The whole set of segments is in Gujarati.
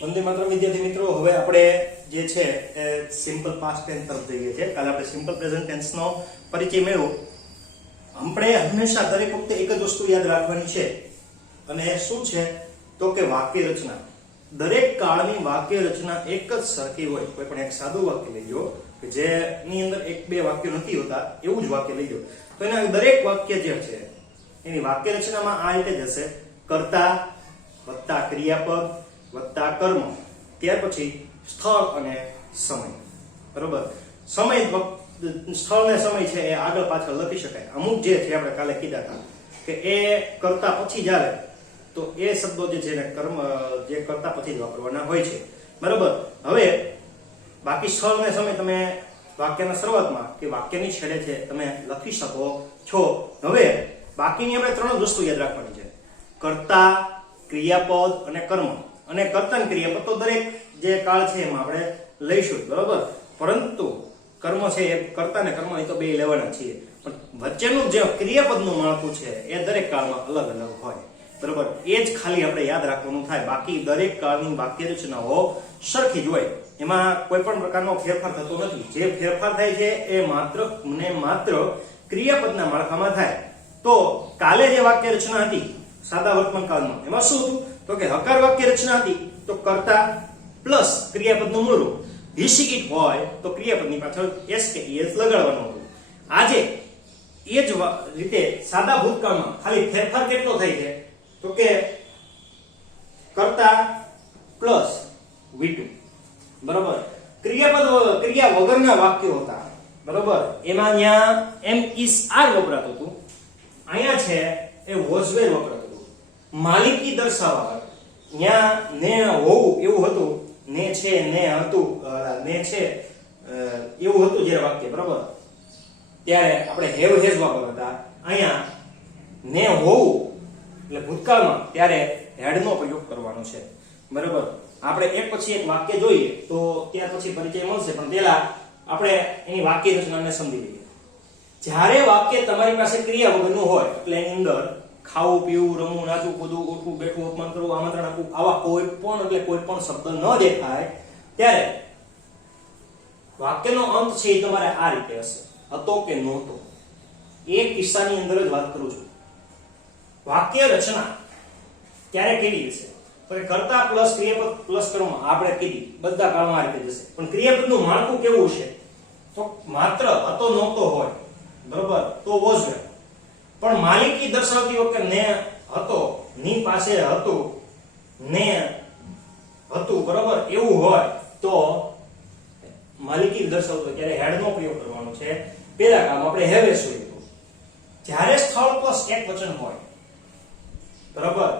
વંદે માતરમ વિદ્યાર્થી મિત્રો, હવે આપણે જે છે એ સિમ્પલ પાસ્ટ ટેન્સ તરફ જઈએ છીએ. કાલે આપણે સિમ્પલ પ્રેઝન્ટ ટેન્સનો પરિચય મેળવ્યો. આપણે હંમેશા દરેક વખતે એક જ વસ્તુ યાદ રાખવાની છે, અને એ શું છે તો કે વાક્ય રચના. દરેક કાળની વાક્ય રચના એક જ સરખી હોય. કોઈ પણ એક સાદું વાક્ય લઈ લો કે જેની અંદર એક બે વાક્યો નથી હોતા, એવું જ વાક્ય લઈ લો તો એના દરેક વાક્ય જે છે એની વાક્ય રચનામાં આ રીતે જ હશે: કર્તા વત્તા ક્રિયાપદ વત્તા કર્મ, ત્યાર પછી સ્થળ અને સમય. બરોબર, સમય સ્થળ ને સમય છે એ આગળ પાછળ લખી શકાય. અમુક જે છે આપણે કાલે કીધા હતા કે એ કરતા પછી જ્યારે તો એ શબ્દો જે છે ને કર્મ જે કરતા પછી જ વાપરવાના હોય છે. બરોબર, હવે બાકી સ્થળ ને સમય તમે વાક્યના શરૂઆતમાં કે વાક્યની છેડે છે તમે લખી શકો છો. હવે બાકીની આપણે ત્રણ વસ્તુ યાદ રાખવાની છે: કર્તા, ક્રિયાપદ અને કર્મ. અને કર્તા અને ક્રિયાપદ તો દરેક જે કાળ છે એમાં આપણે લઈશું. બરોબર, પરંતુ કર્મ છે એ કર્તા અને કર્મ એ તો બે લેવાના છીએ, પણ વચ્ચેનું જે ક્રિયાપદનું માળખું છે એ દરેક કાળમાં અલગ અલગ હોય. બરોબર, એ જ ખાલી આપણે યાદ રાખવાનું થાય. બાકી દરેક કાળની વાક્ય રચનાઓ સરખી જ હોય, એમાં કોઈ પણ પ્રકારનો ફેરફાર થતો નથી. જે ફેરફાર થાય છે એ માત્ર ને માત્ર ક્રિયાપદના માળખામાં થાય. તો કાલે જે વાક્ય રચના હતી સાદા વર્તમાન કાળમાં, એમાં શું હતું તો કે હકાર વાક્ય રચના હતી તો કર્તા પ્લસ ક્રિયાપદનું મૂળ રૂપ. હિસીકીટ હોય તો ક્રિયાપદની પાછળ એસ કે ઈએસ લગાડવાનું હતું. આજે એ જ રીતે સાદા ભૂતકાળમાં ખાલી ફેરફાર કેટલો થાય છે તો કે કર્તા પ્લસ V2. બરોબર, ક્રિયાપદ ક્રિયા વગરના વાક્યો હતા. બરોબર, એમાં ત્યાં એમ ઇસ આર વપરાતું હતું, અહીંયા છે એ વોઝ વેર વપરાતું હતું. માલિકી દર્શાવવા ત્યાં ને હોવું એવું હતું, ને છે ને હતું, ને છે એવું હતું જ્યારે વાક્ય. બરોબર, ત્યારે આપણે હેવ હેઝ વાપરતા હતા. અહીંયા ને હોવું એટલે ભૂતકાળમાં ત્યારે હેડ નો પ્રયોગ કરવાનો છે. બરોબર, આપણે એક પછી એક વાક્ય જોઈએ તો ત્યાર પછી પરિચય મળશે, પણ પહેલા આપણે એની વાક્ય રચનાને સમજી લઈએ. જ્યારે વાક્ય તમારી પાસે ક્રિયા વગરનું હોય એટલે એની અંદર ખાવું, પીવું, રમવું, નાચવું, કૂદવું, ઉઠવું, બેઠવું, અપમાન કરવું, આમંત્રણ આપવું, આવા કોઈ પણ શબ્દ ન દેખાય ત્યારે વાક્યનો અંત છે એ તમારે આ રીતે હશે: હતો કે નહોતો. એ કિસ્સાની અંદર જ વાત કરું છું. વાક્ય રચના ક્યારે કેવી હશે તો કે કર્તા પ્લસ ક્રિયાપદ પ્લસ કર્મ આપણે કીધી બધા કાળમાં આ રીતે જશે. પણ ક્રિયાપદનું માળખું કેવું છે તો માત્ર હતો નહોતો હોય. બરોબર, તો વોઝ વેર. પણ માલિકી દર્શાવતી વખતે ને હતો, ની પાસે હતું, ને હતું, બરોબર એવું હોય તો માલિકી દર્શાવતો ત્યારે હેડ નો પ્રયોગ કરવાનો છે. પેલા કામ આપણે હેવ એસ જોયું. જ્યારે સ્થળ પ્લસ એક વચન હોય, બરોબર,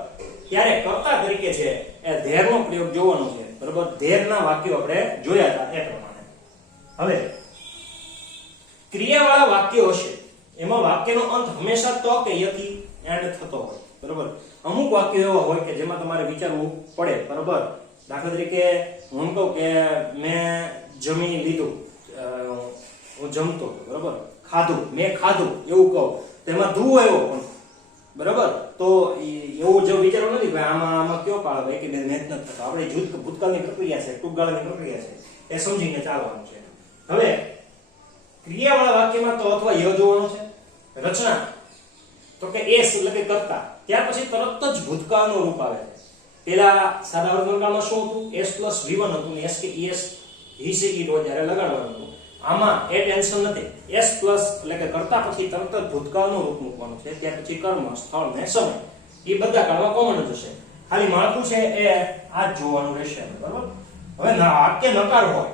ત્યારે કર્તા તરીકે છે એ ધેર નો પ્રયોગ જોવાનો છે. બરોબર, ધેરના વાક્યો આપણે જોયા હતા એ પ્રમાણે. હવે ક્રિયાવાળા વાક્યો હશે એમાં વાક્યનો અંત હંમેશા તો કે યથી એન્ડ થતો હોય. બરોબર, અમુક વાક્યો એવા હોય કે જેમાં તમારે વિચારવું પડે. બરોબર, દાખલા તરીકે હું કહું કે મેં જમી લીધું, હું જમતો. બરોબર, ખાધું, મેં ખાધું એવું કહું તો એમાં ધુ આવ્યો પણ. બરોબર, તો એવું જો વિચારવું નથી કે આમાં કયો કાળ હોય કે મેં નથી થતો. આપણે ભૂતકાળની પ્રક્રિયા છે, ટૂંકગાળાની પ્રક્રિયા છે, એ સમજીને ચાલવાનું છે. હવે ક્રિયાવાળા વાક્યમાં તો અથવા ય જોવાનું છે. રચના તો કે એસ એટલે કે કર્તા, ત્યાર પછી તરત જ ભૂતકાળનું રૂપ આવે છે. પેલા સાદા વર્તમાનકાળમાં શું હતું? s + v1 હતું ને s કે es he she it જ્યારે લગાડવાનું હતું. આમાં એ ટેન્શન નથી. s પ્લસ એટલે કે કર્તા પછી તરત જ ભૂતકાળનું રૂપ મૂકવાનું છે. ત્યાર પછી કર્મ, સ્થળ ને સમય એ બધા કાળમાં કોમન જ હશે. ખાલી માળખું છે એ આ જ જોવાનું રહેશે. બરાબર, હવે વાક્ય નકાર હોય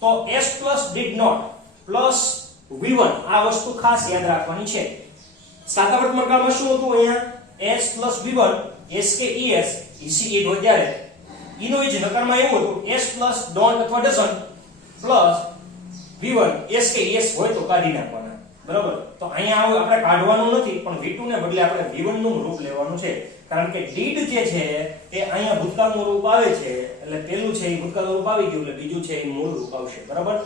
તો s + did not plus v1 આ વસ્તુ ખાસ યાદ રાખવાની છે. સાદા વર્તમાન કાળમાં શું હતું? અહીંયા s + v1 s કે es he it હોય ત્યારે ઈનો જ નકારમાં એવું હતું s + don't અથવા doesn't પ્લસ v1 s કે es હોય તો કાઢી નાખવાના. બરાબર, તો અહીંયા આપણે કાઢવાનું નથી, પણ v2 ને બદલે આપણે v1 નું રૂપ લેવાનું છે. કારણ કે did જે છે એ અહીંયા ભૂતકાળનું રૂપ આવે છે, એટલે પેલું છે એ ભૂતકાળનું રૂપ આવી ગયું, એટલે બીજું છે એ મૂળ રૂપ આવશે. બરાબર,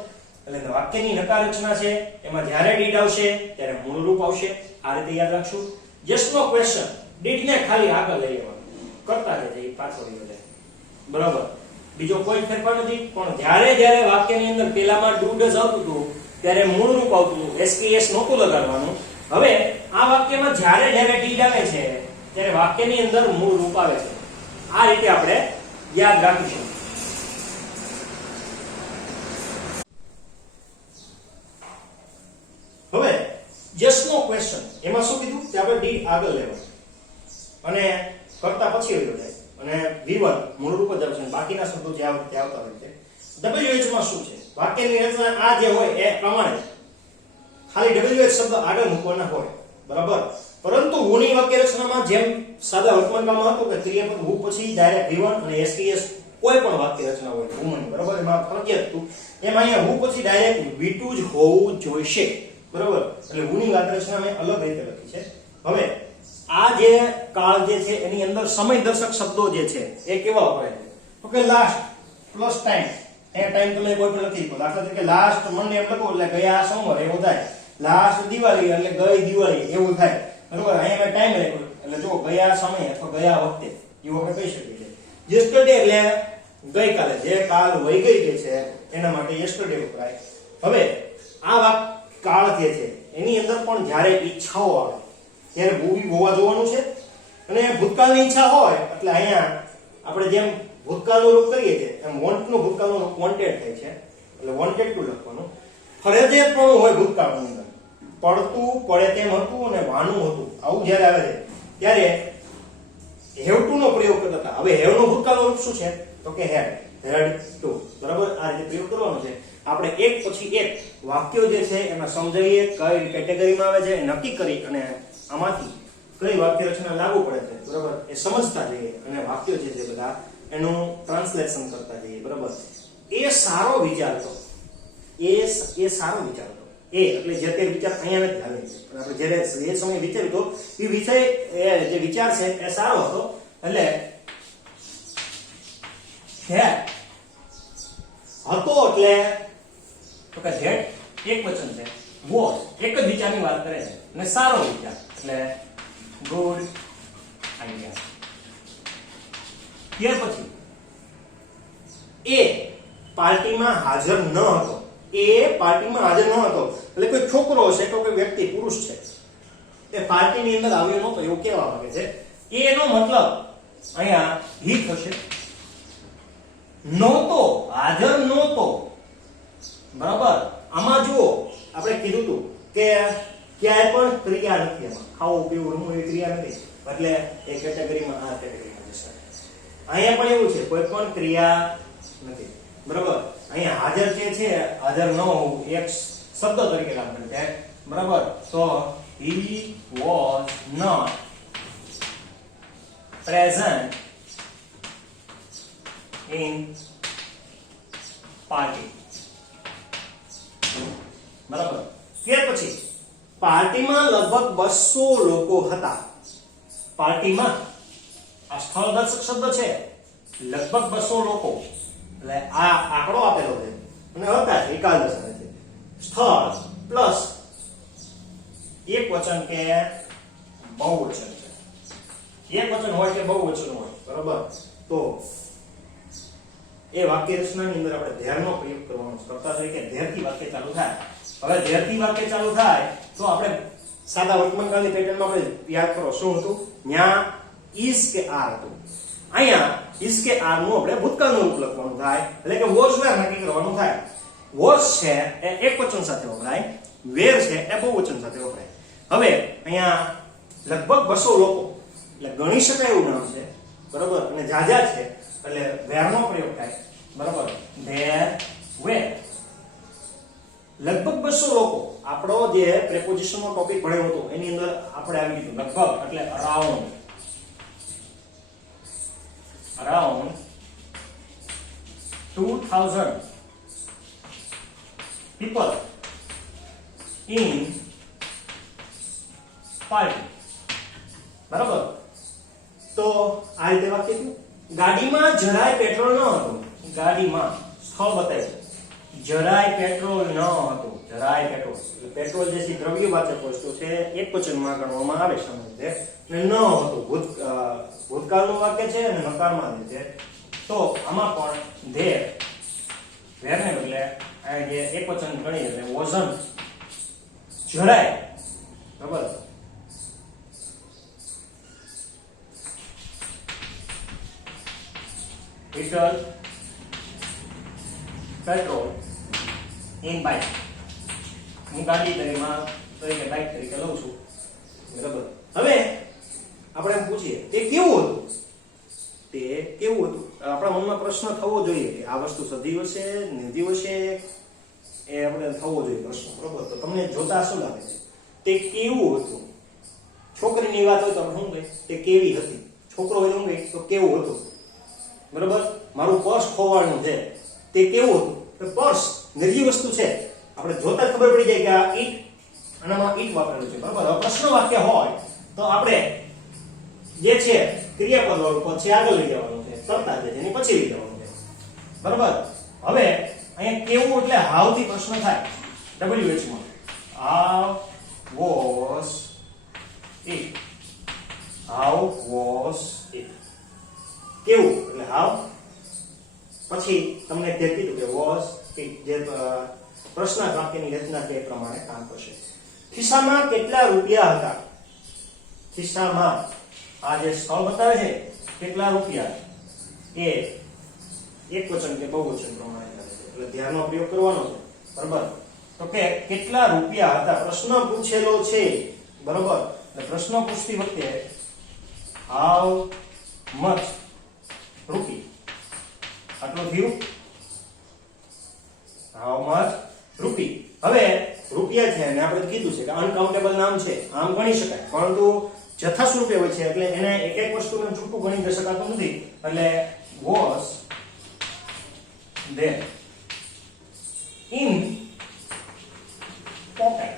એટલે વાક્યની નકાર રચના છે એમાં જ્યારે did આવશે ત્યારે મૂળ રૂપ આવશે. આ રીતે યાદ રાખશું. જસ્ટ નો ક્વેશ્ચન, did ને ખાલી આગળ લઈ લેવાનું, કરતા રહે છે એ પાછળ લઈ જાય. બરાબર, બીજો કોઈ ફેરફાર નથી. પણ જ્યારે જ્યારે વાક્યની અંદર પેલામાં ડુ ડઝ આવતું હતું ત્યારે મૂળ રૂપ આવતું હતું, એસપીએસ નહોતું લગાડવાનું. હવે આ વાક્યમાં જ્યારે જ્યારે ડીડ આવે છે ત્યારે વાક્યની અંદર મૂળ રૂપ આવે છે. આ રીતે આપણે યાદ રાખીશું. હવે યસ નો ક્વેશ્ચન એમાં શું કીધું કે આપણે ડીડ આગળ લેવાનું અને કરતા પછી આવ્યો જાય અને V1 મૂળ રૂપ જ આવશે, બાકીના શબ્દો જે આવે તે આવતા હોય છે. WH માં શું છે? વાક્યની રચના આ જે હોય એ પ્રમાણે ખાલી WH શબ્દ આગળ મૂકવાના હોય, બરાબર. પરંતુ હુની વાક્ય રચનામાં જેમ સાદા વર્તમાનકાળમાં હતું કે ક્રિયાપદ હુ પછી ડાયરેક્ટ V1 અને STS કોઈ પણ વાક્ય રચના હોય હુની, બરાબર, એમાં ફરજિયાત હતું. એમાં અહીંયા હુ પછી ડાયરેક્ટ V2 જ હોવું જોઈશે, બરાબર. એટલે હુની વાક્ય રચના મેં અલગ રીતે લખી છે. હવે આ જે કાળ જે છે એની અંદર સમય દર્શક શબ્દો જે છે એ કેવા વપરાય છે? તો કે લાસ્ટ પ્લસ ટાઈમ. અહીંયા ટાઈમ તમે કોઈ પણ લખી શકો. દાખલા તરીકે લાસ્ટ મંડે એમ લખો એટલે ગયા સોમવાર એવું થાય. લાસ્ટ દિવાળી એટલે ગઈ દિવાળી એવું થાય, બરાબર. અહીંયા મેં ટાઈમ લખ્યો એટલે જો ગયા સમય અથવા ગયા વખતે એવું આપણે કહી શકીએ છીએ. યસ્ટરડે એટલે ગઈકાલે, જે કાલ વહી ગઈ કે છે એના માટે યસ્ટરડે વપરાય. હવે આ કાળ જે છે એની અંદર પણ જ્યારે ઈચ્છાઓ આવે ત્યારે ભૂવી હોવા જોવાનું છે. અને ભૂતકાળની ઈચ્છા હોય એટલે અહીંયા આપણે જેમ ભૂતકાળનું રૂપ કરીએ છીએ એમ વોન્ટ નું ભૂતકાળનું રૂપ વોન્ટેડ થાય છે, એટલે વોન્ટેડ ટુ લખવાનું. ફરજિયાત પણ હોય ભૂતકાળની અંદર, પડતું પડે તેમ હતું અને વાનું હતું, આવું જ્યારે આવે છે ત્યારે હેવ ટુ નો પ્રયોગ કરતા હતા. હવે હેવ નો ભૂતકાળનો રૂપ શું છે? તો કે હેડ ટુ, બરાબર. આ રીતે પ્રયોગ કરવાનો છે. આપણે એક પછી એક વાક્યો જે છે એમાં સમજાવીએ કઈ કેટેગરીમાં આવે છે નક્કી કરી અને આમાંથી કઈ વાક્ય રચના લાગુ પડે છે, બરાબર, એ સમજતા જઈએ અને વાક્યો જે છે બધા એનું ટ્રાન્સલેશન કરતા જઈએ, બરાબર. એ સારો વિચાર હતો, એ સારો વિચાર હતો. એ એટલે જે તે વિચાર અહીંયા નથી આવે છે, પણ આપણે જ્યારે એ સમય વિચાર્યું તો એ વિષય જે વિચાર છે એ સારો હતો. એટલે ધેટ હતો એટલે તો કે ધેટ એક વચન છે, વોઝ એક જ વિચારની વાત કરે છે અને સારો વિચાર એટલે ગુડ આઈડિયા. ત્યાર પછી એ પાર્ટીમાં હાજર ન હતો. એ પાર્ટીમાં હાજર ન હતો એટલે કોઈ છોકરો છે કે કોઈ વ્યક્તિ પુરુષ છે એ પાર્ટીની અંદર આવ્યો નહોતો એવું કહેવા માંગે છે. એનો મતલબ અહીંયા હી થશે. નહોતો, હાજર નહોતો, બરાબર. આમાં જુઓ આપણે કીધું હતું કે ક્યાંય પણ ક્રિયા નથી, એમાં ખાવું પીવું રમવું એ ક્રિયા નથી, એટલે એ કેટેગરીમાં આ કેટેગરીમાં જશે. અહીંયા પણ એવું છે, કોઈ પણ ક્રિયા નથી, બરાબર. અહીંયા હાજર જે છે હાજર ન હોવું એક શબ્દ તરીકે કામ કરે છે, બરાબર. તો he was not present in party, બરાબર. ત્યાર પછી પાર્ટીમાં લગભગ 200 લોકો હતા. પાર્ટીમાં આ સ્થળ દર્શક શબ્દ છે, લગભગ 200 લોકો એટલે આ આંકડો આપેલો છે અને હતા એકાદ દર્શાવે છે. સ્થળ પ્લસ એક વચન કે બહુવચન છે. એક વચન હોય કે બહુવચન હોય, બરાબર. તો એ વાક્ય રચનાની અંદર આપણે ધેરનો પ્રયોગ કરવાનો છે. કરતા તરીકે ધેરથી વાક્ય ચાલુ થાય. હવે ધેરથી વાક્ય ચાલુ થાય તો આપણે સાદા વર્તમાનકાળની પેટર્નમાં આપણે યાદ કરો શું હતું? ન્યા is કે are હતું. અહીંયા is કે are નું આપણે ભૂતકાળનું રૂપ લખવાનું થાય, એટલે કે was were નક્કી કરવાનું થાય. was છે એ એકવચન સાથે વપરાય, were છે એ બહુવચન સાથે વપરાય. હવે અહીંયા લગભગ 200 લોકો એટલે ગણી શકાય એવું નામ છે, બરાબર. અને જાજા છે એટલે were નો પ્રયોગ થાય, બરાબર. there were લગભગ 200 લોકો. આપણો જે પ્રેપોઝિશન નો ટોપિક ભણ્યો હતો એની અંદર આપણે આવી ગયું લગભગ એટલે અરાઉન્ડ 2000 people in party, બરાબર. તો આ રીતે વાક્ય થયું. ગાડીમાં જરાય પેટ્રોલ ન હતું. ગાડીમાં સ્થળ બતાવ્યું, જરાય પેટ્રોલ ન હતું. જરાય પેટ્રોલ એટલે પેટ્રોલ જે છે દ્રવ્યવાચક વસ્તુ છે, એક વચનમાં ગણવામાં આવે છે અને ન હતું ભૂતકાળનું વાક્ય છે અને નકારમાં જે છે તો આમાં પણ ધેર ને બદલે આ જે એકવચન ગણી એટલે વોઝન જરાય બરાબર little petrol in bike. હું ગાડી તરીકે બાઇક તરીકે લઉં છું બરાબર. હવે આપણે એમ પૂછીએ તે કેવું હતું આપણા મનમાં પ્રશ્ન થવો જોઈએ કે આ વસ્તુ સધી હશે નિર્જીવ હશે એ આપણે થવો જોઈએ પ્રશ્ન બરાબર. તો તમને જોતા શું લાગે છે તે કેવું હતું? છોકરીની વાત હોય તો આપણે શું કહીએ તે કેવી હતી, છોકરો હોય તો શું કહીએ તો કેવું હતું બરાબર. મારું પર્સ ખોવાણું છે તે કેવું હતું? પર્સ નિર્જીવ વસ્તુ છે, આપણે જોતા જ ખબર પડી જાય કે આ ઈટ આનામાં ઈટ વાપરેલું છે બરાબર. હવે પ્રશ્ન વાક્ય હોય તો આપણે જે છે ક્રિયાપદ વાળું પદ છે આગળ લઈ જવાનું છે, કરતા છે જેની પછી લઈ જવાનું છે બરાબર. હવે અહીંયા કેવું એટલે હાઉ થી પ્રશ્ન થાય WH માં. How was it, how was it. કેવું એટલે હાઉ, પછી તમને તે કીધું કે વોઝ ઇટ, જે પ્રશ્ન વાક્યની રચના તે પ્રમાણે કામ કરશે. ખિસ્સામાં કેટલા રૂપિયા હતા? ખિસ્સામાં આ જે સ્થળ બતાવે છે કેટલા રૂપિયા એ એકવચન કે બહુવચન પ્રમાણે કરે છે એટલે ધ્યાનનો પ્રયોગ કરવાનો છે બરાબર. તો કે કેટલા રૂપિયા હતા પ્રશ્ન પૂછેલો છે બરાબર. એટલે પ્રશ્ન પૂછતી વખતે હાઉ મચ રૂપી આટલું થયું, હાઉ મચ રૂપી. હવે રૂપિયા છે અને આપણે કીધું છે કે અનકાઉન્ટેબલ નામ છે આમ ગણી શકાય, પરંતુ જથ્થા સ્વરૂપે હોય છે એટલે એને એક એક વસ્તુને છૂટું ગણી શકાતું નથી. એટલે was there in pocket.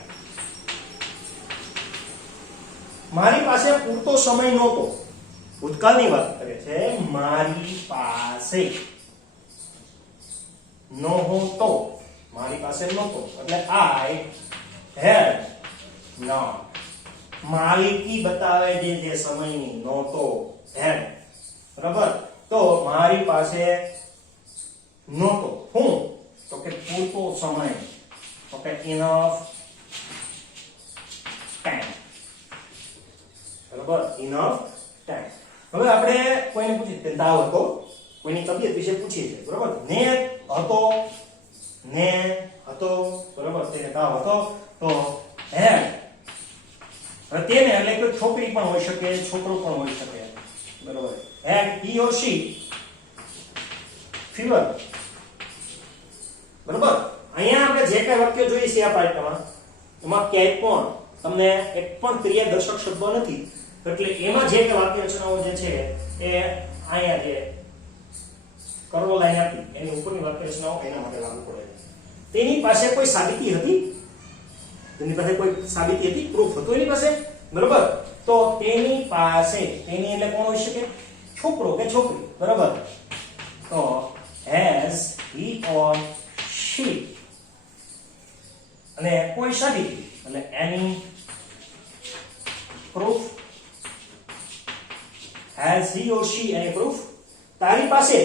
મારી પાસે પૂરતો સમય નહોતો, ભૂતકાળની વાત કરે છે. મારી પાસે નહોતો, મારી પાસે નહોતો એટલે I had not. માલિકી બતાવે જે સમયની, નહોતો had બરાબર. તો મારી પાસે નહોતો હું તો કે પૂરતો સમય, તો કે enough time બરાબર, enough time. હવે આપણે કોઈને પૂછીએ કે તાવ હતો, કોઈની તબિયત વિશે પૂછીએ છીએ બરાબર. ને હતો બરાબર, તેને તાવ હતો તો had. હવે તેને એટલે કોઈ છોકરી પણ હોઈ શકે, છોકરો પણ હોઈ શકે બરાબર. had he or she fever બરાબર. અહીંયા આપણે જે કઈ વાક્ય જોઈએ છે આ પાઠમાં એમાં ક્યાંય પણ તમને એક પણ ક્રિયાદર્શક શબ્દ નથી, એટલે એમાં જે કઈ વાક્ય રચનાઓ જે છે એ અહીંયા જે કર્વ લાઈન આપી એની ઉપરની વાક્ય રચનાઓ એના માટે લાગુ પડે. તેની પાસે કોઈ સાબિતી હતી, તેની પાસે કોઈ સાબિતી હતી, પ્રૂફ હતો એની પાસે બરાબર. તો તેની પાસે, તેની એટલે કોણ હોઈ શકે? છોકરો કે છોકરી બરાબર. તો has he or she અને કોઈ સાબિતી એટલે any proof. has he or she any proof. તારી પાસે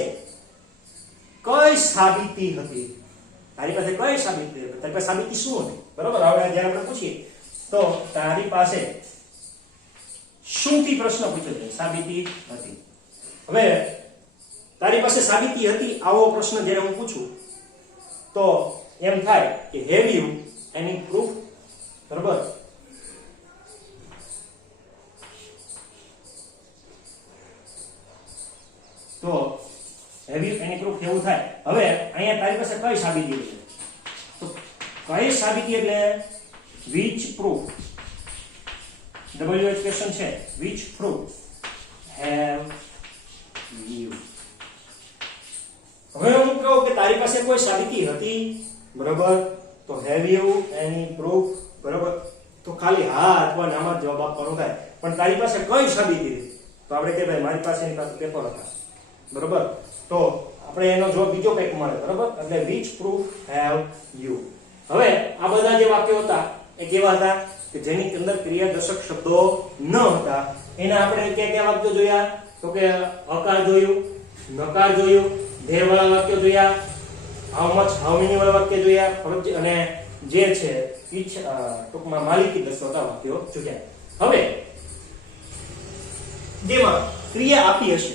કઈ સાબિતી હતી? તારી પાસે કઈ સાબિતી હતી? તારી પાસે સાબિતી શું હતી બરાબર. હવે જ્યારે આપણે પૂછીએ તો તારી પાસે શું થી પ્રશ્ન પૂછ્યો છે? સાબિતી હતી. હવે તારી પાસે સાબિતી હતી આવો પ્રશ્ન જ્યારે હું પૂછું તો એમ થાય કે have you any proof બરાબર. તો have you any proof એવું થાય. હવે અહીંયા તારી પાસે કઈ સાબિતી છે? તો કઈ સાબિતી એટલે which proof. WH ક્વેશ્ચન છે which proof have you. હવે હું કહું કે તારી પાસે કોઈ સાબિતી હતી બરાબર, તો have you any proof બરાબર. તો ખાલી હા અથવા નામાં જવાબ આપવાનો થાય. પણ તારી પાસે કઈ સાબિતી હતી? તો આપણે કે ભાઈ મારી પાસે એની પાસે પેપર હતા બરાબર. તો આપણે એનો જવાબ બીજો કંઈક મળે બરાબર. એટલે which proof have you. હવે આ બધા જે વાક્યો હતા એ કેવા હતા કે જેની અંદર ક્રિયાદર્શક શબ્દો ન હતા. એના આપણે ક્યાં ક્યાં વાક્યો જોયા? તો કે હકાર જોયું, નકાર જોયું, ધેર વાળા વાક્ય જોયા, હાઉ મચ હાઉ મેની વાળા વાક્ય જોયા, અને જે છે ટૂંકમાં માલિકી દર્શાવતા વાક્યો જોયા. હવે જેમાં ક્રિયા આપી હશે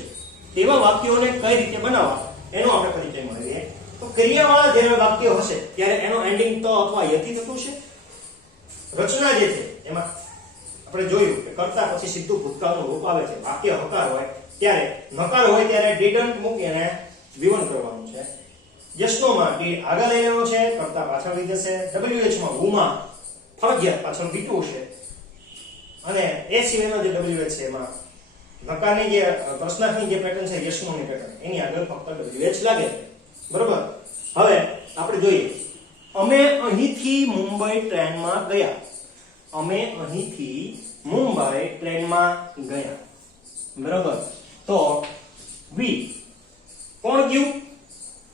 તેવા વાક્યોને કઈ રીતે બનાવવા એનો આપણે પરિચય મળીએ. તો ક્રિયાવાળા જ્યારે વાક્યો હશે ત્યારે એનો એન્ડિંગ તો અથવા યથી થતું છે. રચના જે છે એમાં આપણે જોયું કે કર્તા પછી સીધું ભૂતકાળનું રૂપ આવે છે. વાક્ય હકાર હોય ત્યારે, નકાર હોય ત્યારે ડીડન્ટ મૂકી અને વિવન કરવાનું છે. યશનોમાં ડી આગળ લઈ લેવાનો છે, કર્તા પાછળ લઈ જશે. WH માં હુમાં ફરજિયાત પાછળ વીટવું છે, અને એ સિવાયનો જે WH છે એમાં નકારની જે પ્રશ્નાર્થની જે પેટર્ન છે યશનોની પેટર્ન એની આગળ ફક્ત WH લાગે. બરોબર. હવે આપણે જોઈએ, અમે અહીંથી મુંબઈ ટ્રેનમાં ગયા. અમે અહીંથી મુંબઈ ટ્રેનમાં ગયા. બરોબર. તો વી કોણ ગયું?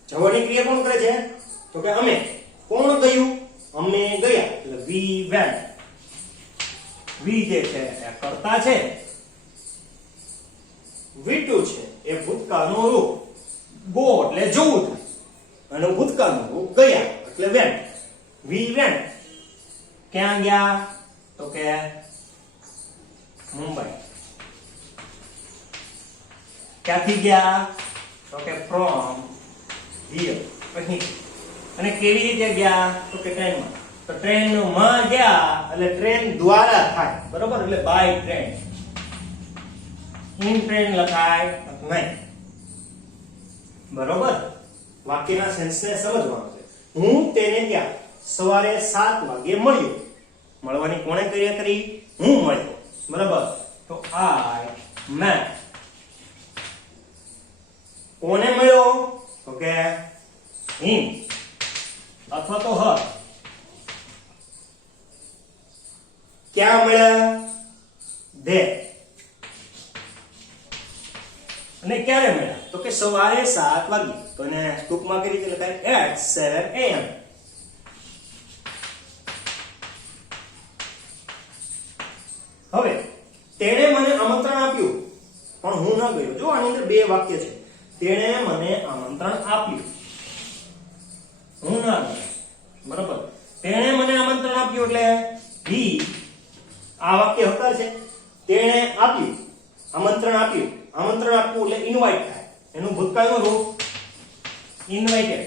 જવાની ક્રિયા કોણ કરે છે? તો કે અમે. કોણ ગયું? અમે ગયા. એટલે વી વેન્ટ. વી જે છે એ કર્તા છે, વીટુ છે એ ભૂતકાળનું રૂપ, ગો એટલે જવું થાય, અને ભૂતકાળનું રૂપ ગયા એટલે વેન્ટ. We went. ક્યાં ગયા? તો કે મુંબઈ. ક્યાંથી ગયા? તો કે ફ્રોમ હિયર, અહીં. અને કેવી રીતે ગયા? તો કે ટ્રેનમાં. તો ટ્રેનમાં ગયા એટલે ટ્રેન દ્વારા થાય. બરોબર. એટલે બાય ટ્રેન. ઇન ટ્રેન લખાય નહીં. બરોબર. વાક્યના સેન્સને સમજવાનું છે. હું તેને ત્યાં સવારે 7 વાગે મળ્યો. મળવાની કોણે ક્રિયા કરી? હું મળ્યો. બરાબર. તો આઈ મેટ. કોને મળ્યો? તો કે હિમ અથવા તો હર. ક્યાં મળ્યા? ધેર. અને ક્યારે મળ્યા? તો કે સવારે 7 વાગે. તો એને ટૂંકમાં કઈ રીતે લખાય? at 7 am. હવે તેણે મને આમંત્રણ આપ્યું પણ હું ન ગયો. જો આની અંદર બે વાક્ય છે. તેણે મને આમંત્રણ આપ્યું, હું ના ગયો. બરાબર. તેણે મને આમંત્રણ આપ્યું એટલે he, આ વાક્ય હકાર છે. તેણે આપ્યું, આમંત્રણ આપ્યું. આમંત્રણ આપવું એટલે ઇન્વાઇટ થાય. એનું ભૂતકાળનું રૂપ ઇન્વાઇટેડ.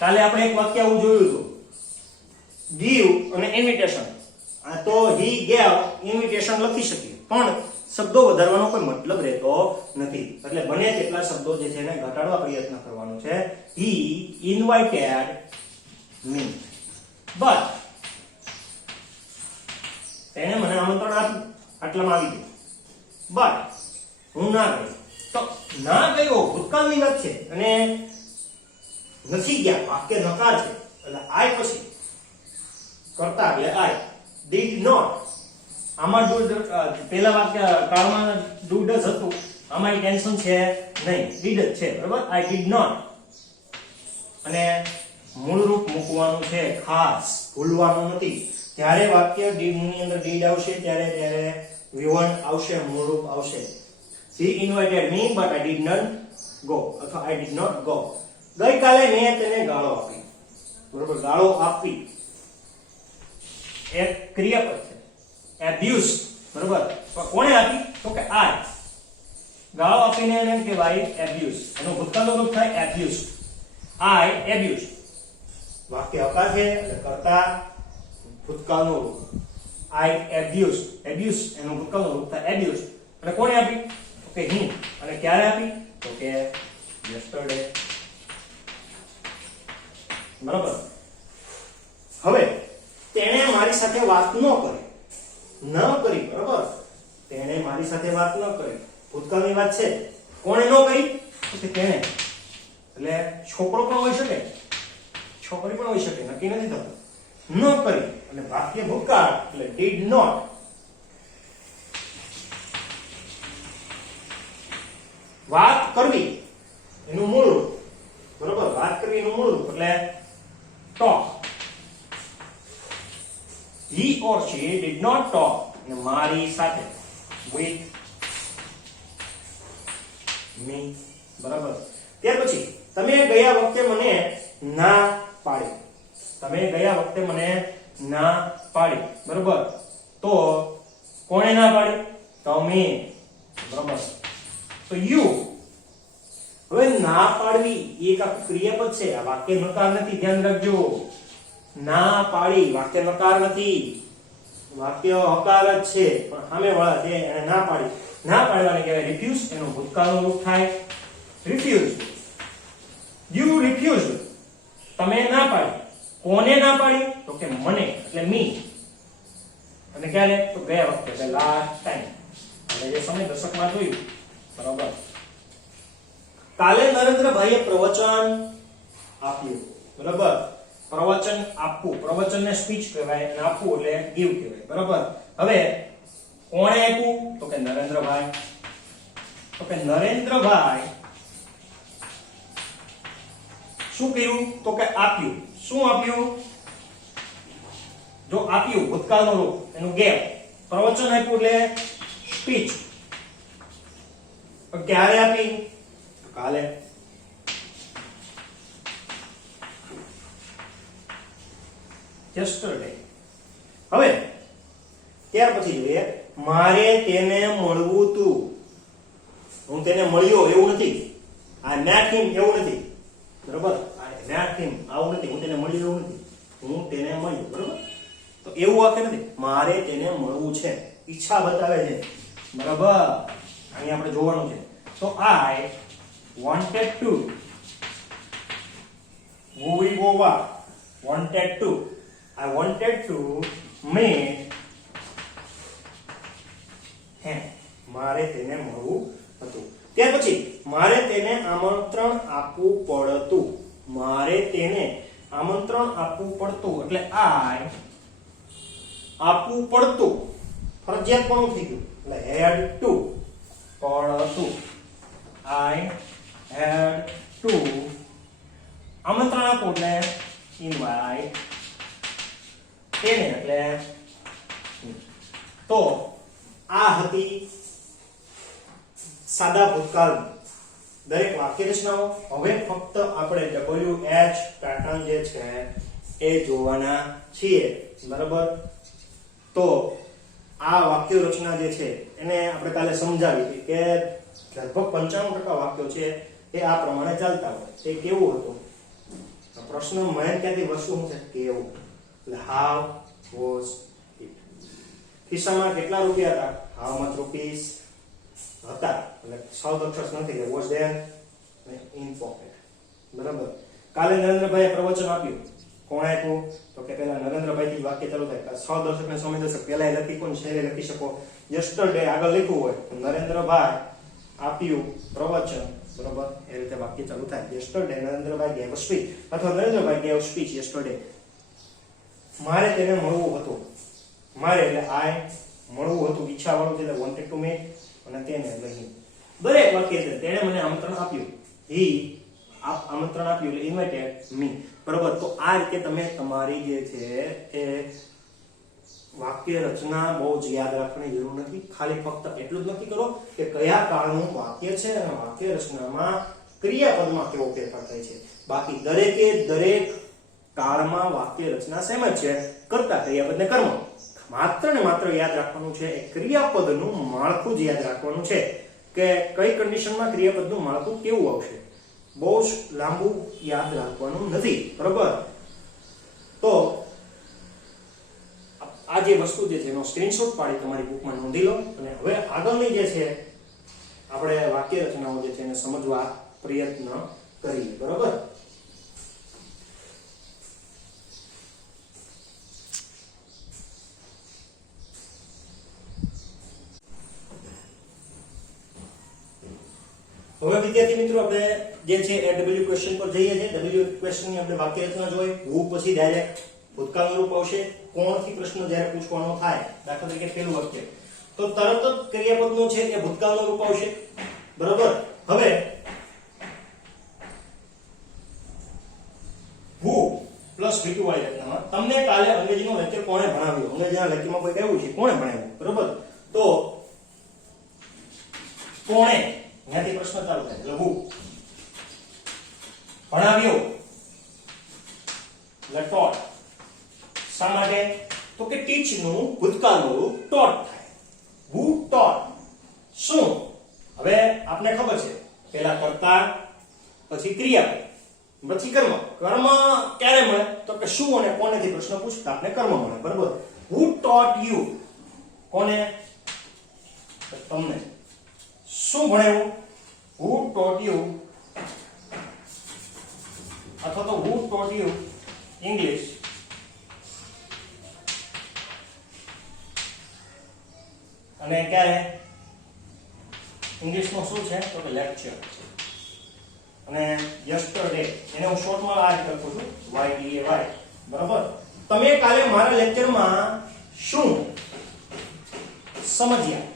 કાલે આપણે એક વાક્ય આવું જોયું હતું, give અને ઇન્વિટેશન. આ તો he gave ઇન્વિટેશન લખી શકીએ, પણ શબ્દો વધારવાનો કોઈ મતલબ રહેતો નથી. એટલે બને તેટલા શબ્દો જે છે એને ઘટાડવા પ્રયત્ન કરવાનો છે. he invited me but, તેણે મને આમંત્રણ આપ્યું, આટલામાં આવી ગયું. but હું ના ગયો. તો ના ગયો ભૂતકાળની વાત છે અને નથી ગયા વાક્ય નકાર છે. એટલે આય પછી કરતા એટલે આય. did not. આમાં પેલા વાક્ય કાળમાં do does હતું, આમાં ટેન્શન છે નહીં, did જ છે. બરાબર. I did not. અને મૂળ રૂપ મૂકવાનું છે ખાસ, ભૂલવાનું નથી. જ્યારે વાક્ય did ની અંદર did આવશે ત્યારે વિવરણ આવશે, મૂળ રૂપ આવશે. He invited me but I did not go, અથવા I did not go. ગઈકાલે મેં તેને ગાળો આપી. બરાબર. ગાળો આપી એક ક્રિયાપદ છે. abuse. બરાબર. કોણે આપી? તો કે I. ગાળો આપીને એને કહેવાય abuse. એનું ભૂતકાળનું રૂપ થાય abused. I abused. વાક્ય હકાર છે એટલે કરતા ભૂતકાળનું રૂપ I abused. abuse એનું ભૂતકાળનું રૂપ થાય abused. અને કોણે આપી? તો કે him. અને ક્યારે આપી? તો કે yesterday. બરાબર. હવે તેણે મારી સાથે વાત ન કરી. બરાબર. તેણે મારી સાથે વાત ન કરી. ભૂતકાળની વાત છે. કોણે ન કરી? તો કે તેણે. એટલે છોકરો પણ હોઈ શકે, છોકરી પણ હોઈ શકે, નક્કી નથી થતું. ન કરી એટલે વાક્ય ભૂતકાળ એટલે did not. વાત કરવી એનું મૂળ રૂપ. બરાબર. વાત કરવી એનું મૂળ રૂપ એટલે talk. He or she did not talk. મારી સાથે with મી, બરાબર. ત્યાર પછી તમે ગયા વખતે મને ના પાડી, તમે ગયા વખતે મને ના પાડી, બરાબર. તો કોણે ના પાડી? તમે, બરાબર. તો યુ. હવે ના પાડવી એક આખું ક્રિયાપદ છે, આ વાક્ય નકાર નથી, ધ્યાન રાખજો. ના પાડી વાક્ય નકાર નથી, વાક્ય હકાર જ છે, પણ સામે વાળા છે એને ના પાડી. ના પાડવાને કહેવાય રિફ્યુઝ, એનું ભૂતકાળનું રૂપ થાય રિફ્યુઝ. યુ રિફ્યુઝડ, તમે ના પાડી. કોને ના પાડી? તો કે મને, એટલે મી. અને ક્યારે? તો ગયા વખતે, એટલે લાસ્ટ ટાઈમ, એટલે જે સમય દશકમાં જોયું, બરાબર. કાલે નરેન્દ્રભાઈએ પ્રવચન આપ્યું, બરાબર. પ્રવચન આપવું, પ્રવચનને સ્પીચ કહેવાય, અને આપવું એટલે ગીવ કહેવાય, બરાબર. હવે કોણે આપ્યું? તો કે નરેન્દ્રભાઈ. તો કે નરેન્દ્રભાઈ શું કર્યું? તો કે આપ્યું. શું આપ્યું? જો આપ્યું ભૂતકાળનું રૂપ, એનું ગેવ. પ્રવચન આપ્યું એટલે સ્પીચ. પણ ક્યારે આપી? કાલે. yesterday. હવે ત્યાર પછી જોઈએ મારે તેને મળવું તું. હું તેને મળ્યો એવું નથી, આ met him એવું નથી, બરાબર. આ met him આવું નથી, હું તેને મળ્યો એવું નથી, હું તેને મળ્યો, બરાબર. તો એવું વાક્ય નથી, મારે તેને મળવું છે, ઈચ્છા બતાવે છે, બરાબર. અહીં આપણે જોવાનું છે. તો I wanted to, ભૂવી Goa, wanted to, I wanted to meet him. મારે તેને મળવું હતું. ત્યાર પછી મારે તેને આમંત્રણ આપવું પડતું. મારે તેને આમંત્રણ આપવું પડતું એટલે I આપવું પડતું, ફરજિયાત પણ થઈ ગયું, એટલે had to, પડતું. I had to આમંત્રણ આપો એટલે invite તેને, એટલે તો આ હતી સાદા ભૂતકાળ દરેક વાક્ય રચનાઓ. હવે ફક્ત આપણે WH પેટર્ન જે છે એ જોવાના છીએ, બરાબર. તો આ વાક્ય રચના જે છે એને આપણે કાલે સમજાવી હતી કે લગભગ 95% વાક્યો છે એ આ પ્રમાણે ચાલતા હોય. તે કેવું હતું? પ્રશ્ન મેન ક્યાંથી વસ્તુ શું છે? કેવું, એટલે how was it. ખિસ્સામાં કેટલા રૂપિયા હતા? how much rupees હતા, એટલે સાઉથ અક્ષર નથી કે was there in pocket, બરાબર. કાલે નરેન્દ્રભાઈએ પ્રવચન આપ્યું. કોણે આપ્યું? તો કે પહેલા નરેન્દ્રભાઈ થી વાક્ય ચાલુ થાય. સાઉથ દર્શક ને સમય દર્શક પહેલા લખી કોણ છે લખી શકો. yesterday આગળ લખ્યું હોય તો નરેન્દ્રભાઈ આપ્યું પ્રવચન, બરાબર. એ રીતે વાક્ય ચાલુ થાય. yesterday Narendrabhai gave a speech, અથવા નરેન્દ્રભાઈ gave speech yesterday. મારે તેને મળવું હતું. મારે એટલે I મળવું હતું, ઈચ્છા વાળું છે એટલે wanted to meet, અને તેને એટલે he. દરેક વાક્ય છે તેણે મને આમંત્રણ આપ્યું. he આમંત્રણ આપ્યું એટલે invited me, બરાબર. તો આ રીતે તમે તમારી જે છે એ વાક્ય રચના બહુ જ યાદ રાખવાની જરૂર નથી. ખાલી ફક્ત એટલું જ નક્કી કરો કે કયા કાળનું વાક્ય છે અને વાક્ય રચનામાં ક્રિયાપદમાં કેવો ફેરફાર થાય છે. બાકી દરેકે દરેક કાળમાં વાક્ય રચના સેમ જ છે, કર્તા ક્રિયાપદ ને કર્મ. માત્ર ને માત્ર યાદ રાખવાનું છે એ ક્રિયાપદનું માળખું જ યાદ રાખવાનું છે કે કઈ કન્ડિશનમાં ક્રિયાપદનું માળખું કેવું આવશે. બહુ જ લાંબુ યાદ રાખવાનું નથી, બરાબર. તો આ જે વસ્તુ જે છે એનો સ્ક્રીનશોટ પાડી તમારી બુકમાં નોંધી લો. અને હવે આગળની જે છે આપણે વાક્ય રચનાઓ જે છે એને સમજવા પ્રયત્ન કરીએ, બરાબર. હવે વિદ્યાર્થી મિત્રો આપણે જે છે એ W ક્વેશ્ચન પર જઈએ છીએ. W ક્વેશ્ચન ની આપણે વાક્ય રચના જોઈ. હું પછી ડાયરેક્ટ ભૂતકાળનું રૂપ આવશે. કોણથી પ્રશ્ન જ્યારે પૂછવાનો થાય, દાખલા તરીકે પહેલું વાક્ય, તો તરત જ ક્રિયાપદનું છે એ ભૂતકાળનું રૂપ આવશે, બરાબર. હવે who પ્લસ V2 વાળી રચનામાં તમને કાલે અંગ્રેજીનો લેક્ચર કોણે ભણાવ્યો? અંગ્રેજીના લેક્ચરમાં કોઈ કહેવું છે કોણે ભણાવ્યું, બરાબર. તો કોણે ત્યાંથી પ્રશ્ન ચાલુ થાય એટલે who ભણાવ્યો એટલે taught શા માટે તો કે teach નું ભૂતકાળનું taught થાય who taught શું હવે આપને ખબર છે પહેલા કર્તા પછી ક્રિયાપદ પછી કર્મ કર્મ ક્યારે મળે તો કે શું અને કોનેથી પ્રશ્ન પૂછતા આપણે કર્મ મળે બરાબર who taught you કોને તમને શું ભણાવ્યું who taught you અથવા તો who taught you English અને ક્યારે ઇંગ્લિશ નું શું છે તો કે લેક્ચર અને યસ્ટરડે એને હું શોર્ટમાં આ રીતે લખું છું YDAY બરાબર તમે કાલે મારા લેક્ચરમાં શું સમજ્યા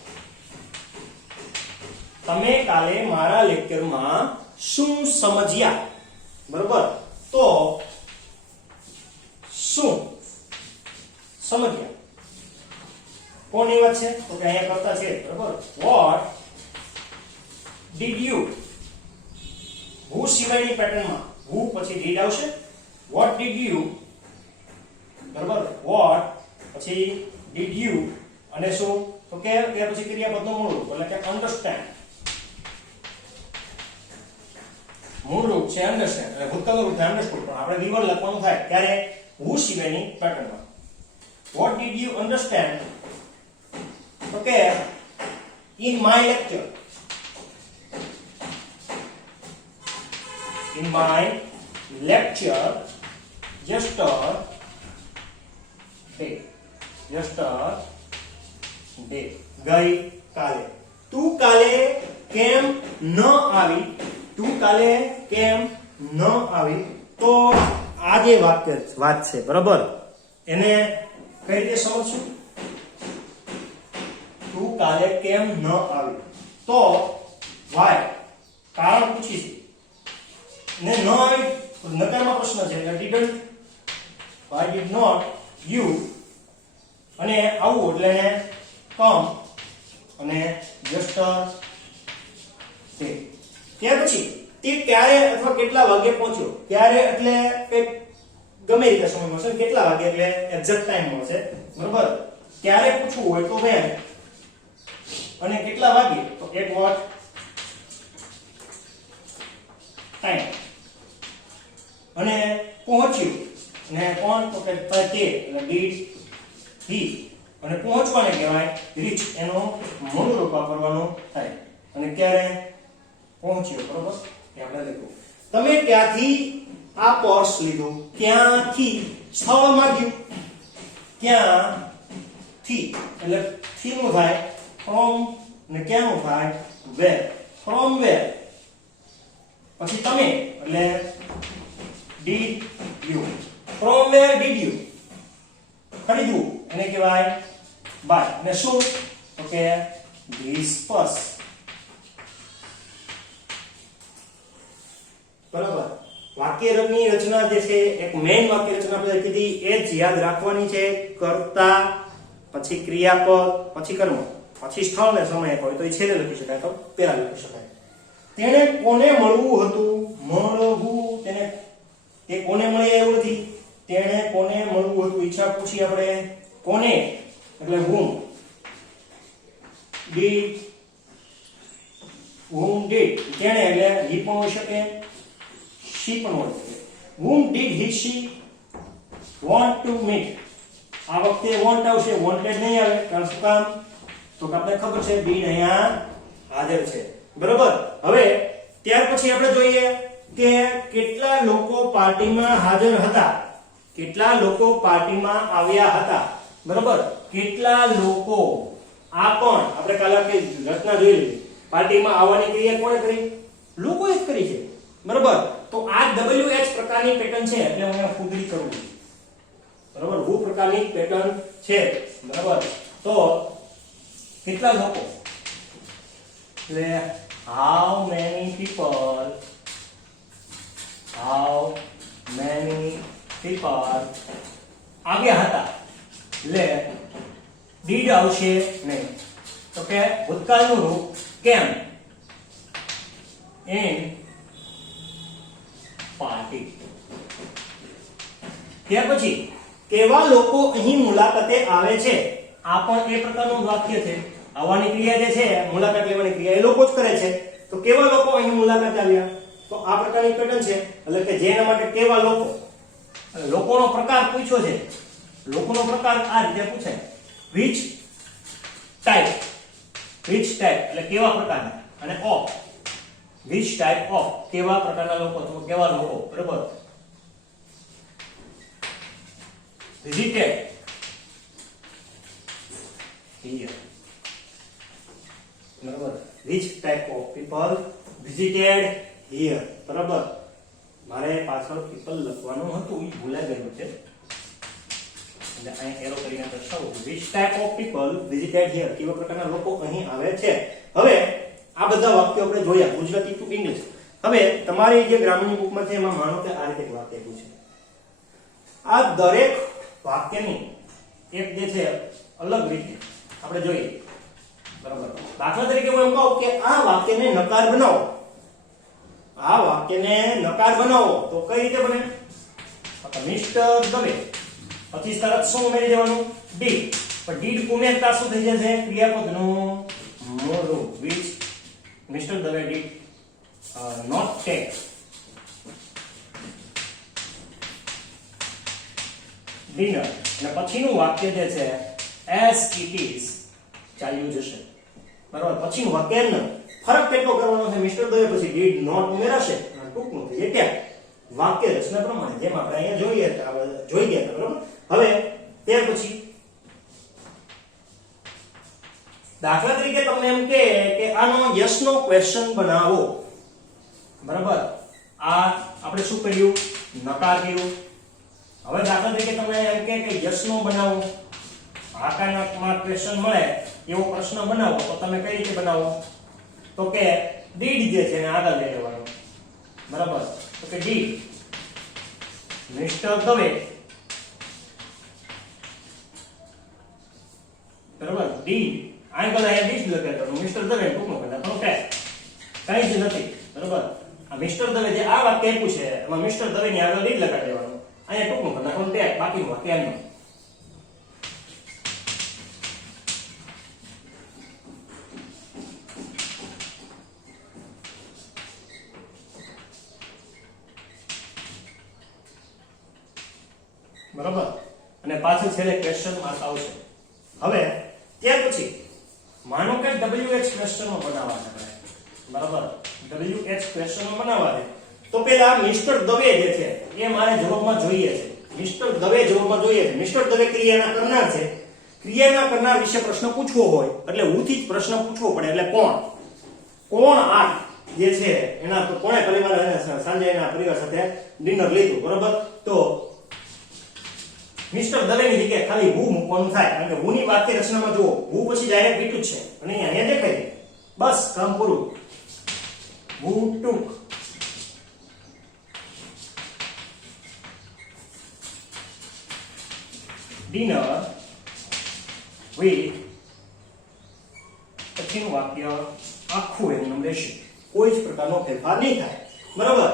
તમે કાલે મારા લેક્ચરમાં શું સમજ્યા બરાબર તો શું સમજ્યા કોની વાત છે તો કે અહીંયા કરતા છે બરાબર what did you who સિવાયની પેટર્નમાં who પછી did આવશે what did you બરાબર what પછી did you અને શું તો કે ત્યાર પછી ક્રિયાપદનું મૂળ રૂપ એટલે કે understand મૂળ રૂપ છે understand એટલે ભૂતકાળનું રૂપ છે understood પણ આપણે વિવર લખવાનું થાય ત્યારે who સિવાયની પેટર્નમાં what did you understand તો કે in my lecture in my lecture yesterday ગઈ કાલે તું કાલે કેમ ન આવી તું કાલે કેમ ન આવી તો આ જે વાત છે બરાબર એને કઈ રીતે સમજશું તું કાલે કેમ ન આવી તો why કારણ પૂછી છે ને ન આવી નકારમાં પ્રશ્ન છે એટલે didn't why did not you અને આવું એટલે ને come અને yesterday ત્યાર પછી તે ક્યારે અથવા કેટલા વાગે પહોંચ્યો ક્યારે એટલે કંઈક ગમે રીતે સમય મળશે કેટલા વાગે એટલે એક્ઝેક્ટ ટાઈમ મળશે બરાબર ક્યારે પૂછવું હોય તો when અને કેટલા વાગે તો at what time અને પહોંચ્યું અને કોણ તો કે તે એટલે did he અને પહોંચવાને કહેવાય રીચ એનો મૂળ રૂપ વાપરવાનું થાય અને ક્યારે પહોંચ્યો બરોબર એ આપણે લખ્યું તમે ક્યાંથી આ પર્સ લીધું ક્યાંથી સ્થળ માંગ્યું ક્યાંથી એટલે થી નું થાય from ને ક્યાંનું થાય where from where પછી તમે એટલે did you from where did you ખરીદવું એને કહેવાય બાય અને શું તો કે this purse બરાબર વાક્યની રચના જે છે એક મેઇન વાક્ય રચના આપણે કીધી એ જ યાદ રાખવાની છે કર્તા પછી ક્રિયાપદ પછી કર્મ પછી સ્થળ ને સમય હોય તો એ છેલ્લે લખી શકાય તો પહેલા લખી શકાય તેણે કોને મળવું હતું મળવું તેને તે કોને મળ્યા એવું નથી તેણે કોને મળવું હતું ઈચ્છા પૂછી આપણે કોને એટલે whom did તેણે એટલે he પણ હોઈ શકે she પણ હોઈ શકે whom did she want to meet આ વખતે want આવશે wanted નહીં આવે કારણ શું કામ તો આપણે ખબર છે did અહીંયા હાજર છે બરોબર હવે ત્યાર પછી આપણે જોઈએ કે કેટલા લોકો પાર્ટીમાં હાજર હતા કેટલા લોકો પાર્ટીમાં આવ્યા હતા બરોબર કેટલા લોકો આ પણ આપણે કાલે કે રચના જોઈ લીધી પાર્ટીમાં આવવાની ક્રિયા કોણે કરી લોકોએ જ કરી છે બરોબર તો આ WH પ્રકારની પેટર્ન છે એટલે હું અહીંયા ફૂદરી કરું છું બરોબર હું પ્રકારની પેટર્ન છે બરોબર તો કેટલા લોકો એટલે how many people આવ્યા હતા એટલે did આવશે નહીં તો કે ભૂતકાળનું રૂપ કેમ in party. ત્યાર પછી કેવા લોકો અહીં મુલાકાતે આવે છે, આ પણ એ પ્રકારનું વાક્ય છે. આવવાની ક્રિયા જે છે, મુલાકાત લેવાની ક્રિયા એ લોકો જ કરે છે. તો કેવા લોકો અહીં મુલાકાતે આવ્યા, તો આ પ્રકારની પેટર્ન છે. એટલે કે જેના માટે કેવા લોકો, લોકોનો પ્રકાર પૂછ્યો છે. લોકોનો પ્રકાર આ રીતે પૂછાય, which type એટલે કેવા પ્રકારના, અને of which type of કેવા પ્રકારના લોકો, તો કેવા લોકો, બરાબર. visited here, બરાબર. which type of people visited here, બરાબર. મારે પાછળ people લખવાનું હતું, એ ભૂલાઈ ગયું છે, એટલે અહીં એરો કરીને દર્શાવું. which type of people visited here, કેવા પ્રકારના લોકો અહીં આવે છે. હવે આ બધા વાક્યો આપણે જોયા ગુજરાતી ટુ ઇંગ્લિશ. હવે તમારી જે ગ્રામરની બુકમાં છે એમાં માનો કે આ રીતે એક વાક્ય પૂછે. આ દરેક વાક્યની એક જે છે અલગ રીતે આપણે જોઈએ, બરાબર. દાખલા તરીકે હું એમ કહું કે આ વાક્યને નકાર બનાવો, આ વાક્યને નકાર બનાવો, તો કઈ રીતે બને? મિસ્ટર દવે, પછી તરત શું ઉમેરી દેવાનું? ડીડ. પણ ડીડ ઉમેરતા શું થઈ જશે? ક્રિયાપદનું મોરું, which mister Dave did not take. dinner. અને પછીનું વાક્ય જે છે as it is ચાલ્યું જશે, બરાબર. પછીનું વાક્ય ન ફરક કેટલો કરવાનો છે? મિસ્ટર દવે પછી did not ઉમેરાશે, અને ટૂંકનું થઈ જાય ત્યાં. વાક્ય રચના પ્રમાણે જેમ આપણે અહીંયા જોઈ ગયા હતા, બરાબર. હવે ત્યાર પછી દાખલા તરીકે તમને એમ કે આનો યસ નો ક્વેશ્ચન બનાવો, બરાબર. આ આપણે શું કર્યું? નકાર કર્યું. હવે દાખલા તરીકે તમને એમ કે યસ નો બનાવો, આકારમાં ક્વેશ્ચન મળે એવો પ્રશ્ન બનાવો, તો તમે કઈ રીતે બનાવો? તો કે ડીડ જે છે એને આગળ લઈ લેવાનું, બરાબર. તો કે ડીડ મિસ્ટર દવે, બરાબર. ડીડ આગળ આયા ડીડ લખે તો મિસ્ટર દવે ટૂંકમાં કહેતા પણ કઈ જ નથી, બરાબર. આ મિસ્ટર દવે જે આ વાક્ય આપ્યું છે એમાં મિસ્ટર દવે ની આગળ ડીડ લગાડી દેવાનું, અહીંયા ટૂંકમાં કહેતા પણ ટેગ, બાકીનું વાક્ય એમનું. બરાબર. અને પાછું છેલ્લે ક્વેશ્ચન માર્ક આવશે. હવે ત્યાર પછી માનો કે WH ક્વેશ્ચનો બનાવવા છે, બરાબર. WH ક્વેશ્ચનો બનાવવા છે, તો પહેલા મિસ્ટર દવે જે છે એ મારે જવાબમાં જોઈએ છે. મિસ્ટર દવે જવાબમાં જોઈએ છે. મિસ્ટર દવે ક્રિયાના કરનાર છે. ક્રિયાના કરનાર વિશે પ્રશ્ન પૂછવો હોય એટલે હુંથી જ પ્રશ્ન પૂછવો પડે. એટલે કોણ આ જે છે એના કોણે પરિવાર સાંજે એના પરિવાર સાથે ડિનર લીધું, બરાબર. તો મિસ્ટર દવેની જગ્યાએ ખાલી હુ મૂકવાનું થાય, કારણ કે હુની વાક્ય રચનામાં જુઓ હુ પછી ડાયરેક્ટ બીટું જ છે, અને અહીંયા દેખાય છે. બસ કામ પૂરું. હુ ટુક ડિનર વિથ, પછીનું વાક્ય આખું એનું રહેશે, કોઈ જ પ્રકારનો ફેરફાર નહીં થાય, બરાબર.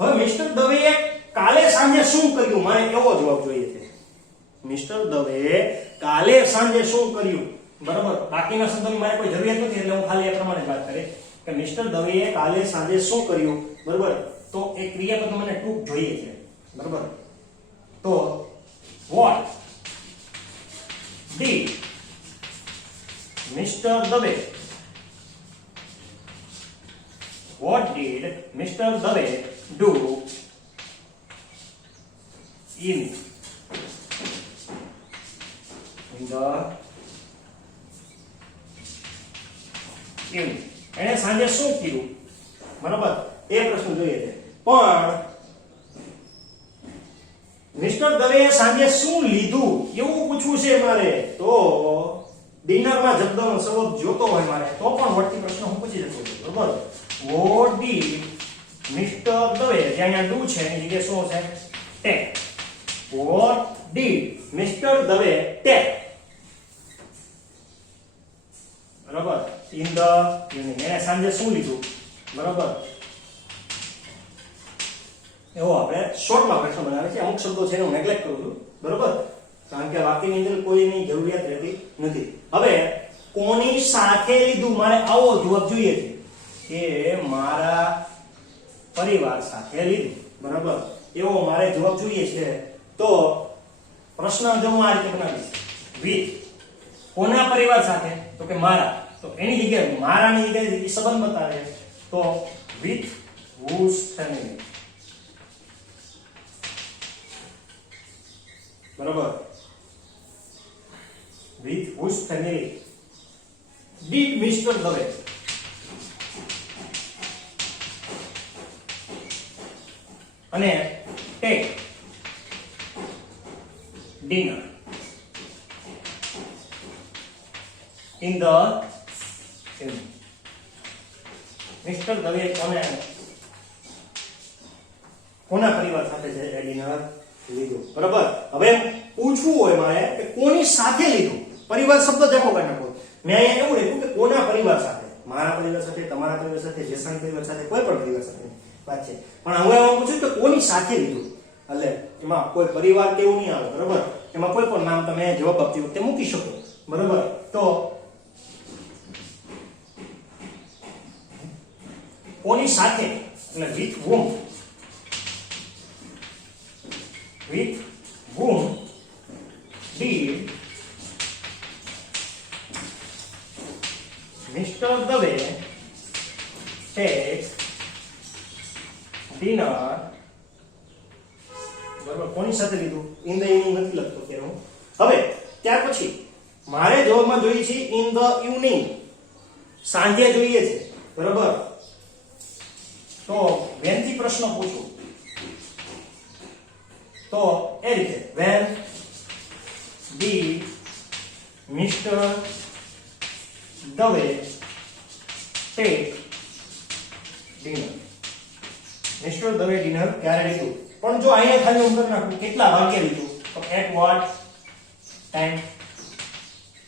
હવે મિસ્ટર દવેએ કાલે સાંજે શું કર્યું, મારે એવો જવાબ જોઈએ છે. મિસ્ટર દવે કાલે સાંજે શું કર્યું, બરાબર. બાકીના શબ્દોની મારે કોઈ જરૂરિયાત નથી, એટલે હું ખાલી એ પ્રમાણે વાત કરીશ કે મિસ્ટર દવેએ કાલે સાંજે શું કર્યું, બરાબર. તો એ ક્રિયાપદ મને ટૂંક જોઈએ છે, બરાબર. તો what did mister Dave, what did mister Dave do in the evening. એને સાંજે શું કર્યું, બરાબર. એ પ્રશ્ન જોઈએ છે. પણ મિસ્ટર દવેએ સાંજે શું લીધું એવું પૂછવું છે મારે. તો ડિનરમાં શબ્દનો શબ્દ જોતો હોય મારે, તો પણ વળતી પ્રશ્ન હું પૂછી શકું છું, બરાબર. what did મિસ્ટર દવે, જ્યાં ડુ છે એની જગ્યાએ શું છે? Take. what did mister Dave take, બરાબર, in the evening. એને સાંજે શું લીધું, બરોબર. એવો આપણે શોર્ટમાં પ્રશ્ન બનાવે છે. અમુક શબ્દો છે એનો નેગ્લેક્ટ કરું છું, બરોબર, કારણ કે વાક્યની અંદર કોઈની જરૂરિયાત રહેતી નથી. હવે કોની સાથે લીધું, મારે આવો જવાબ જોઈએ છે કે મારા પરિવાર સાથે લીધું, બરાબર, એવો મારે જવાબ જોઈએ છે. તો પ્રશ્ન જો હું આ રીતે બનાવીશ, વિથ કોના પરિવાર સાથે, તો કે મારા, તો એની જગ્યાએ મારાની જગ્યાએ સંબંધ બતાવે તો વિથ whose family, બરાબર, with whose family did Mr. Dave અને take dinner in the evening. Mr. Dave કોના પરિવાર સાથે છે ડિનર લીધું, બરાબર. હવે પૂછવું હોય મારે કે કોની સાથે લીધું, પરિવાર શબ્દ જાકો કરી નાખો. મેં અહીંયા એવું લખ્યું કે કોના પરિવાર સાથે, મારા પરિવાર સાથે, તમારા પરિવાર સાથે, જેસાણી પરિવાર સાથે, કોઈ પણ પરિવાર સાથે વાત છે. પણ હવે હું પૂછું કે કોની સાથે લીધું, એટલે એમાં કોઈ પરિવાર કેવું નહીં આવે, બરાબર. એમાં કોઈ પણ નામ તમે જવાબ આપતી વખતે મૂકી શકો, બરાબર. તો કોની સાથે એટલે with whom, with whom did Mr. Dave take dinner, બરાબર, કોની સાથે લીધું, ઇન ધ ઇવનિંગ નથી લખતો કે હું. હવે ત્યાર પછી મારે જવાબમાં જોઈએ છે ઇન ધ ઇવનિંગ, સાંજે જોઈએ છે, બરાબર. તો when થી પ્રશ્ન પૂછું તો એ રીતે when did Mr. Dave take dinner, Mr. Dave dinner ક્યારે લીધું. પણ જો અહીંયા ખાલી હું કરી નાખું કેટલા વાગ્યે લીધું, તો at what time,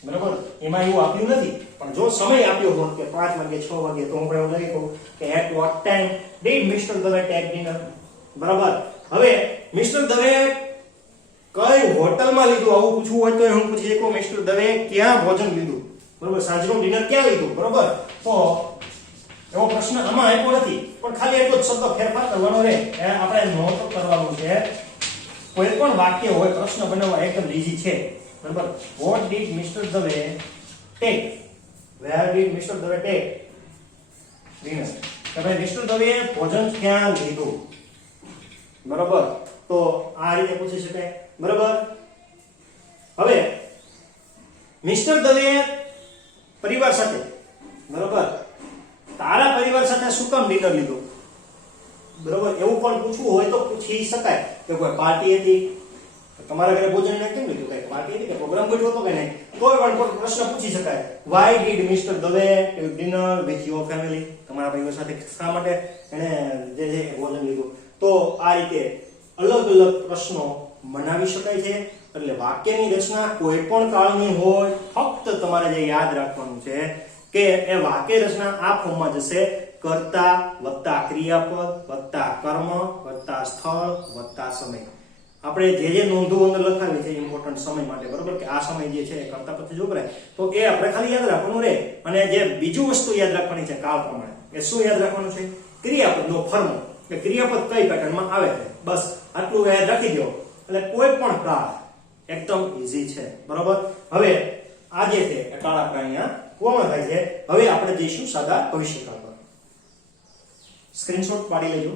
બરાબર, એમાં એવું આપ્યું નથી. પણ જો સમય આપ્યો હોત કે 5 વાગે 6 વાગે, તો હું એવું લખી કહું કે at what time did Mr. Dave take dinner, બરાબર. હવે મિસ્ટર દવે કઈ હોટલમાં લીધું, આવું પૂછવું હોય તો હું પૂછી શકું મિસ્ટર દવે ક્યાં ભોજન લીધું, બરાબર, સાંજનું ડિનર ક્યાં લીધું, બરાબર. તો એવો પ્રશ્ન આમાં આપ્યો નથી, પણ ખાલી એટલો જ શબ્દ ફેરફાર કરવાનો રહે. આપણે નોટ કરવાનું છે. કોઈ પણ વાક્ય હોય પ્રશ્ન બનાવવા એકદમ ઈઝી છે, બરાબર. What did mister Dave take, where did mister Dave take dinner, કે ભાઈ મિસ્ટર દવે ભોજન ક્યાં લીધું, બરાબર. તો આ રીતે પૂછી શકાય, બરાબર. હવે મિસ્ટર દવે પરિવાર સાથે, બરાબર, તારા પરિવાર સાથે શું કામ ડિનર લીધું, બરાબર, એવું પણ પૂછવું હોય તો પૂછી શકાય કે કોઈ પાર્ટી હતી, તમારા ઘરે ભોજન કેમ લીધું, કઈ પાર્ટી હતી કે પ્રોગ્રામ ગોઠવ્યો હતો કે નહીં, તો પણ પ્રશ્ન પૂછી શકાય. Why did mister Dave take dinner with your family, તમારા પરિવાર સાથે શા માટે એને જે ભોજન લીધું. તો આ રીતે અલગ અલગ પ્રશ્નો બનાવી શકાય છે. એટલે વાક્યની રચના કોઈ પણ કાળની હોય, ફક્ત તમારે જે યાદ રાખવાનું છે કે એ વાક્ય રચના આ ફોર્મમાં જશે: કર્તા વત્તા ક્રિયાપદ વત્તા કર્મ વત્તા સ્થળ વત્તા સમય. આપણે જે નોંધો અંદર લખાવી છે ઇમ્પોર્ટન્ટ સમય માટે, બરોબર, કે આ સમય જે છે કર્તા પછી વપરાય, તો એ આપણે ખાલી યાદ રાખવાનું રહે. અને જે બીજું વસ્તુ યાદ રાખવાની છે કાળ પ્રમાણે, એ શું યાદ રાખવાનું છે? ક્રિયાપદનો ફર્મ, કે ક્રિયાપદ કઈ પેટર્નમાં આવે છે, બસ આટલું યાદ રાખી દો એટલે કોઈ પણ કાળ એકદમ ઈઝી છે, બરોબર. હવે આ જે છે એ કાળા પ્રાણીયા કોણ થાય છે. હવે આપણે જઈશું સાદા ભવિષ્યકાળ પર. સ્ક્રીનશોટ પાડી લેજો.